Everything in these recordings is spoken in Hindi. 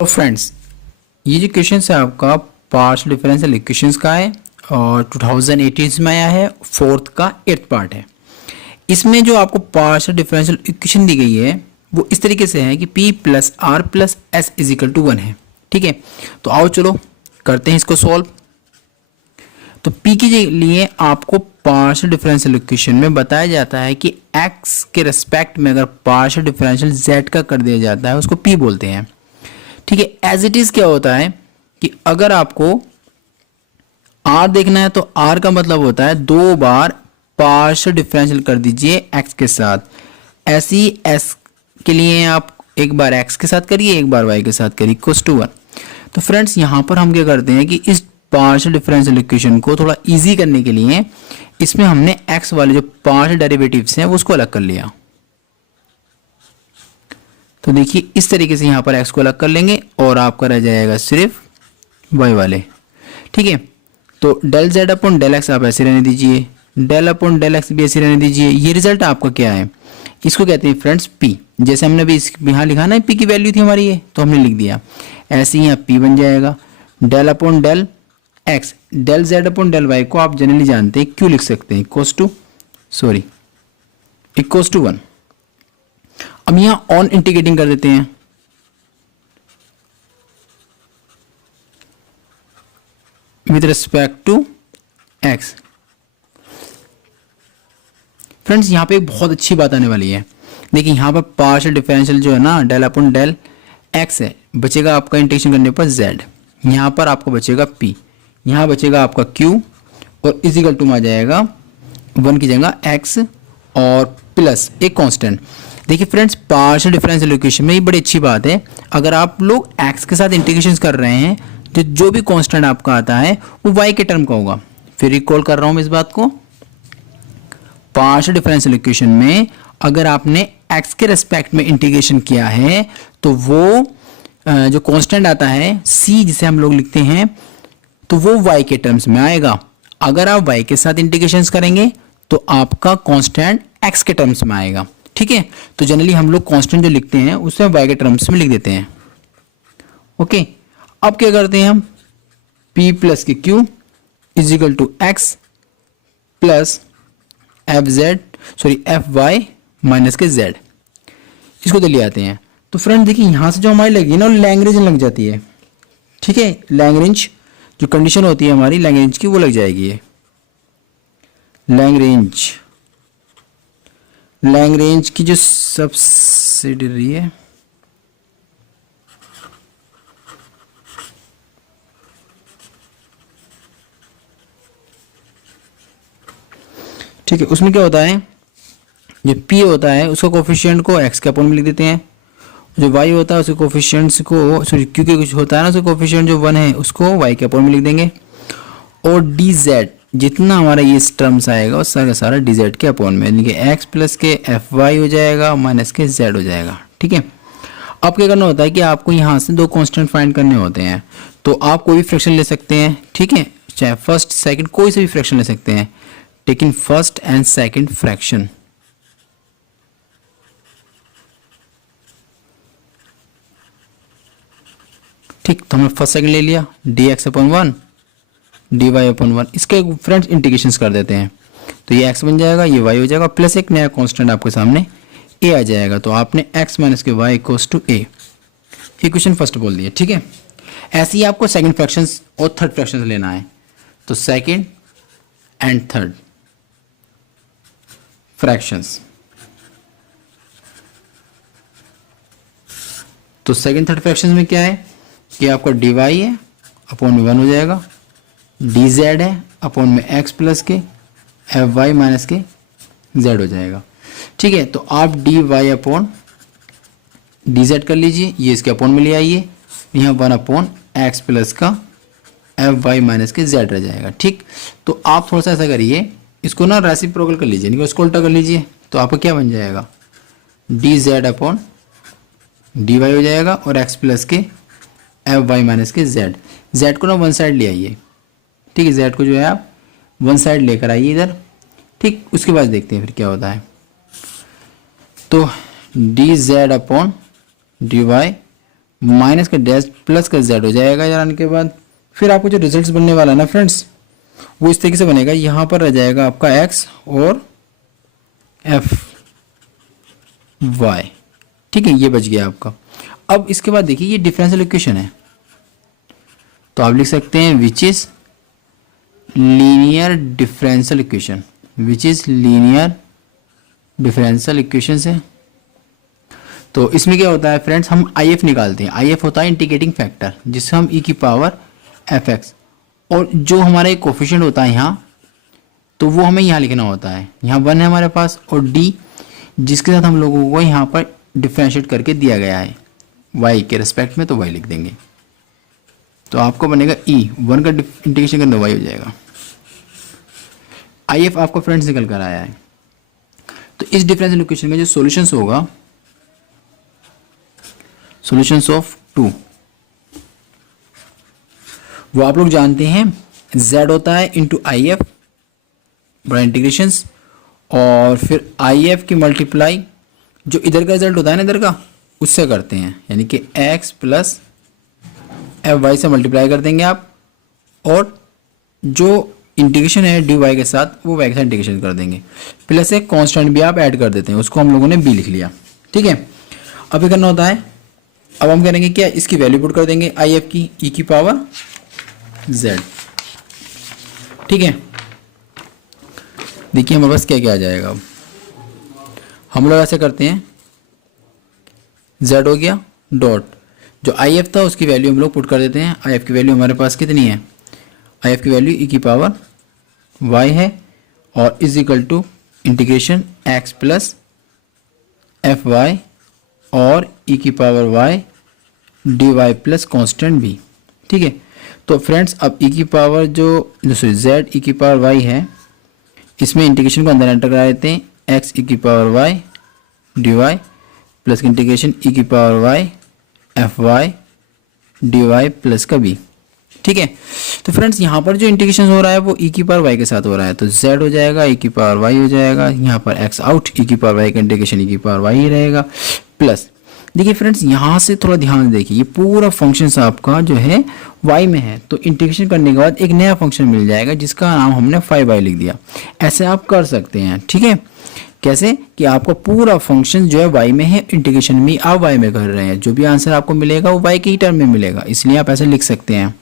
तो फ्रेंड्स, ये जो क्वेश्चन है आपका पार्शियल डिफरेंशियल इक्वेशंस का है और 2018 में आया है, फोर्थ का 8th पार्ट है। इसमें जो आपको पार्शियल डिफरेंशियल इक्वेशन दी गई है वो इस तरीके से है कि p plus R plus S is equal to 1 है। ठीक है, तो आओ चलो करते हैं इसको सॉल्व। तो p के लिए आपको पार्शियल डिफरेंशियल इक्वेशन में बताया जाता है कि x के रेस्पेक्ट में अगर पार्शियल डिफरेंशियल z का कर दिया जाता है उसको p बोलते हैं। ठीक है, एज इट इज क्या होता है कि अगर आपको r देखना है तो r का मतलब होता है 2 बार पार्शियल डिफरेंशियल कर दीजिए x के साथ। ऐसे ही s के लिए आप एक बार x के साथ करिए, एक बार y के साथ करिए, इक्वल्स टू 1। तो फ्रेंड्स यहां पर हम क्या करते हैं कि इस पार्शियल डिफरेंशियल इक्वेशन को थोड़ा इजी करने के लिए इसमें हमने x वाले जो पार्शियल डेरिवेटिव्स हैं वो उसको अलग कर लिया। तो देखिए इस तरीके से यहां पर x को अलग कर लेंगे और आपका रह जाएगा सिर्फ y वाले। ठीक है, तो del z upon del x आप ऐसे रहने दीजिए, डेल अपॉन डेल x भी ऐसे रहने दीजिए। ये रिजल्ट आपका क्या है, इसको कहते हैं फ्रेंड्स p। जैसे हमने अभी यहाँ लिखा ना p की वैल्यू थी हमारी ये, तो हमने लिख दिया ऐसे ही यहाँ p बन जाएगा। Del upon del x, del z upon del y को आप जनरली जानते हैं क्यों लिख सकते हैं, इक्वल्स टू 1। अब यहाँ ऑन इंटीग्रेटिंग कर देते हैं, with respect to x। Friends यहाँ पे एक बहुत अच्छी बात आने वाली है। देखिए यहाँ पर पार्शियल डिफरेंशियल जो है ना डेल अपॉन डेल x है, बचेगा आपका इंटीग्रेशन करने पर z, यहाँ पर आपको बचेगा p, यहाँ बचेगा आपका q और इजिकल टू में आ जाएगा 1 की जगह x और प्लस एक कांस्टेंट। देखिए फ्रेंड्स पार्शियल डिफरेंशियल इक्वेशन में ये बड़ी अच्छी बात है, अगर आप लोग x के साथ इंटीग्रेशन कर रहे हैं तो जो भी कांस्टेंट आपका आता है वो y के टर्म का होगा। फिर रिकॉल कर रहा हूं मैं इस बात को, पार्शियल डिफरेंशियल इक्वेशन में अगर आपने x के रेस्पेक्ट में इंटीग्रेशन किया है तो वो जो कांस्टेंट आता है c जिसे हम लोग लिखते हैं तो वो y के टर्म्स में आएगा। अगर आप y के साथ इंटीग्रेशन करेंगे तो आपका कांस्टेंट x के टर्म्स में आएगा। ठीक है, तो जनरली हम लोग कांस्टेंट जो लिखते हैं उसे y के टर्म्स में लिख देते हैं। ओके, अब क्या करते हैं हम, p plus K q is equal to x plus F Y minus K z, इसको तो ले आते हैं। तो फ्रेंड देखिए यहां से जो हमारी लगी ना लैग्रेंज लग जाती है। ठीक है, लैग्रेंज जो कंडीशन होती है हमारी लैग्रेंज की वो लग जाएगी। ये लैग्रेंज की जो सब्सिडियरी है, ठीक है, उसमें क्या होता है जो p होता है उसका कोफिशिएंट को x के अपॉन में लिख देते हैं, जो y होता है उसके कोफिशिएंट्स को क्योंकि कुछ होता है ना उसका कोफिशिएंट जो 1 है उसको y के अपॉन में लिख देंगे, और dz जितना हमारा ये टर्म्स आएगा वो सारा सारा dz के अपॉन में, यानी कि x प्लस के fy हो जाएगा माइनस के z हो जाएगा। ठीक है, अब क्या करना होता है कि आपको यहाँ से दो कांस्टेंट फाइंड करने होते हैं, तो आप कोई भी फ्रैक्शन ले सकते हैं। ठीक है, चाहे फर्स्ट सेकंड कोई से भी फ्रैक्शन ले सकते हैं, taking first and second fraction. ठीक, तो हमने फर्स्ट सेकंड ले लिया, dx अपॉन 1 dy अपॉन 1, इसके फ्रेंड्स इंटीग्रेशन कर देते हैं तो ये x बन जाएगा, ये y हो जाएगा, प्लस एक नया कांस्टेंट आपके सामने a आ जाएगा। तो आपने x minus K y equals to a, equation first बोल दिया। ठीक है, ऐसे ही आपको सेकंड फ्रैक्शंस और थर्ड फ्रैक्शंस लेना है, तो सेकंड एंड थर्ड फ्रैक्शंस। तो सेकंड थर्ड फ्रैक्शंस में क्या है कि आपका dy है अपॉन में 1 हो जाएगा, dz है अपॉन में x प्लस के fy माइनस के z हो जाएगा। ठीक है, तो आप dy अपॉन dz कर लीजिए, ये इसके अपॉन में ले आइए, यहाँ 1 अपॉन x प्लस का fy माइनस के z रह जाएगा। ठीक, तो आप थोड़ा सा ऐसा करिए, इसको ना रेसिप्रोकल कर लीजिए, इसको उल्टा कर लीजिए, तो आपका क्या बन जाएगा dz अपॉन dy हो जाएगा और x प्लस के fy माइनस के z को ना वन साइड ले आइए। ठीक है, z को जो है आप वन साइड लेकर आइए इधर। ठीक, उसके बाद देखते हैं फिर क्या होता है। तो dz अपॉन dy माइनस का डैश प्लस का जेड हो जाएगा यार। आने के बाद फिर आपको जो रिजल्ट बनने वाला है ना फ्रेंड्स, वो इस तरीके से बनेगा। यहाँ पर रह जाएगा आपका एक्स और एफ वाई, ठीक है, ये बच गया आपका। अब इसके बाद देखिए ये डिफरेंशियल इक्वेशन है, तो आप लिख सकते हैं which is linear differential equation, which is linear differential equation से। तो इसमें क्या होता है फ्रेंड्स, हम आई एफ निकालते हैं। आई एफ होता है इंटीग्रेटिंग फैक्टर, जिससे हम ई की पावर एफ एक्स, और जो हमारा एक कोफिशिएंट होता है यहाँ, तो वो हमें यहाँ लिखना होता है। यहाँ 1 है हमारे पास, और डी जिसके साथ हम लोगों को यहाँ पर डिफ्रेंशिएट करके दिया गया है y के रिस्पेक्ट में, तो y लिख देंगे। तो आपको बनेगा e 1 का इंटीग्रेशन करना y हो जाएगा। आई एफ आपको फ्रेंड्स निकल कर आया है। तो इस डिफरेंशियल इक्वेशन का जो सॉल्यूशंस होगा, सॉल्यूशंस ऑफ 2, वो आप लोग जानते हैं z होता है इंटू आई एफ बड़ा इंटीग्रेशंस, और फिर आई एफ की मल्टीप्लाई जो इधर का रिजल्ट होता है ना इधर का, उससे करते हैं, यानी कि x प्लस एफ वाई से मल्टीप्लाई कर देंगे आप, और जो इंटीग्रेशन है डी वाई के साथ वो y के साथ इंटीग्रेशन कर देंगे, प्लस एक कांस्टेंट भी आप ऐड कर देते हैं, उसको हम लोगों ने b लिख लिया, ठीक है। अब ये करना होता है, अब हम करेंगे क्या, इसकी वैल्यू पुट कर देंगे आई एफ की e की पावर z, ठीक है। देखिए हमारे पास क्या क्या आ जाएगा। अब हम लोग ऐसे करते हैं, z हो गया डॉट, जो आई एफ था उसकी वैल्यू हम लोग पुट कर देते हैं। आई एफ की वैल्यू हमारे पास कितनी है, आई एफ की वैल्यू ई की पावर y है, और is equal to integration x plus F Y और ई की power y D Y plus constant b, ठीक है। तो फ्रेंड्स अब ई की पावर जो सॉरी z ई की पावर y है, इसमें इंटीग्रेशन को अंदर एंटर करा देते हैं, x ई की power y D Y plus integration e की power y f y d Y plus का b, ठीक है। तो फ्रेंड्स यहाँ पर जो इंटीग्रेशन हो रहा है वो ई की पावर y के साथ हो रहा है, तो z हो जाएगा ई की पावर y हो जाएगा, यहाँ पर x आउट, ई की पावर y का इंटीग्रेशन ई की पावर y ही रहेगा, प्लस देखिए फ्रेंड्स यहाँ से थोड़ा ध्यान देखिए, ये पूरा फंक्शन आपका जो है y में है, तो इंटीग्रेशन करने के बाद एक नया फंक्शन मिल जाएगा जिसका नाम हमने 5y लिख दिया। ऐसे आप कर सकते हैं, ठीक है। कैसे कि आपका पूरा फंक्शन जो है y में है, इंटीग्रेशन में आप y में कर रहे हैं, जो भी आंसर आपको मिलेगा वो y के ही टर्म में मिलेगा, इसलिए आप ऐसे लिख सकते हैं,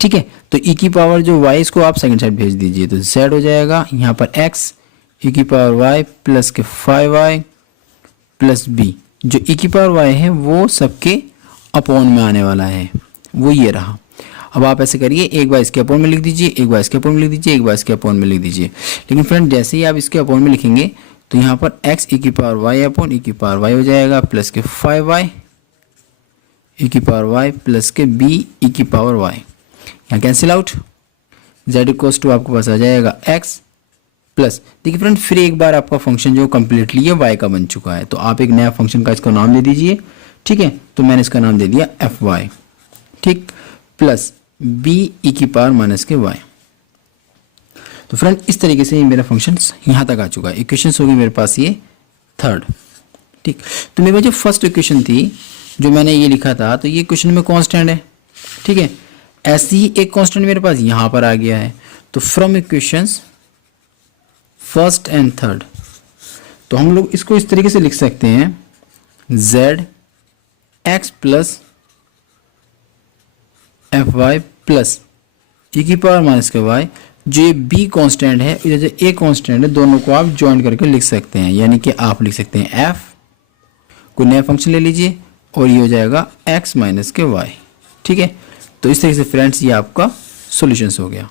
ठीक है। तो e की पावर जो y, इसको आप सेकंड साइड भेज दीजिए, तो z हो जाएगा यहाँ पर x e की power y plus K 5y plus b, जो e की पावर y है वो सबके अपॉन में आने वाला है, वो ये रहा। अब आप ऐसे करिए, एक बार इसके अपॉन में लिख दीजिए, एक बार इसके अपॉन में लिख दीजिए, एक बार इसके अपॉन में लिख दीजिए। लेकिन फ्रेंड जैसे ही आप इसके अपॉन में लिखेंगे तो यहाँ पर x e की पावर y अपॉन e की पावर y हो जाएगा, प्लस के 5y e की power y plus K b e की पावर y, यहाँ cancel out, z equals to आपके पास आ जाएगा x प्लस, देखिए फ्रेंड फिर एक बार आपका फंक्शन जो कम्प्लीटली ये y का बन चुका है, तो आप एक नया फंक्शन का इसका नाम दे दीजिए, ठीक है। तो मैंने इसका नाम दे दिया एफ वाई, ठीक, प्लस b e की पावर माइनस के y। तो फ्रेंड इस तरीके से मेरा फंक्शन यहाँ तक आ चुका है। इक्वेशन होगी मेरे पास ये थर्ड, ठीक। तो मेरे पास जो फर्स्ट इक्वेशन थी जो मैंने ये लिखा था, तो ये इक्वेशन में कांस्टेंट है, ठीक है। ऐसे ही एक कांस्टेंट मेरे पास यहाँ पर आ गया है, तो from equations first and third, तो हम लोग इसको इस तरीके से लिख सकते हैं, z x plus F y plus e की पावर माइनस के y, जो ये b कांस्टेंट है इधर जो a कांस्टेंट है, दोनों को आप ज्वाइन करके लिख सकते हैं, यानी कि आप लिख सकते हैं f कोई नया फंक्शन ले लीजिए और ये हो जाएगा x माइनस के y, ठीक है। तो इस तरीके से फ्रेंड्स ये आपका सॉल्यूशंस हो गया।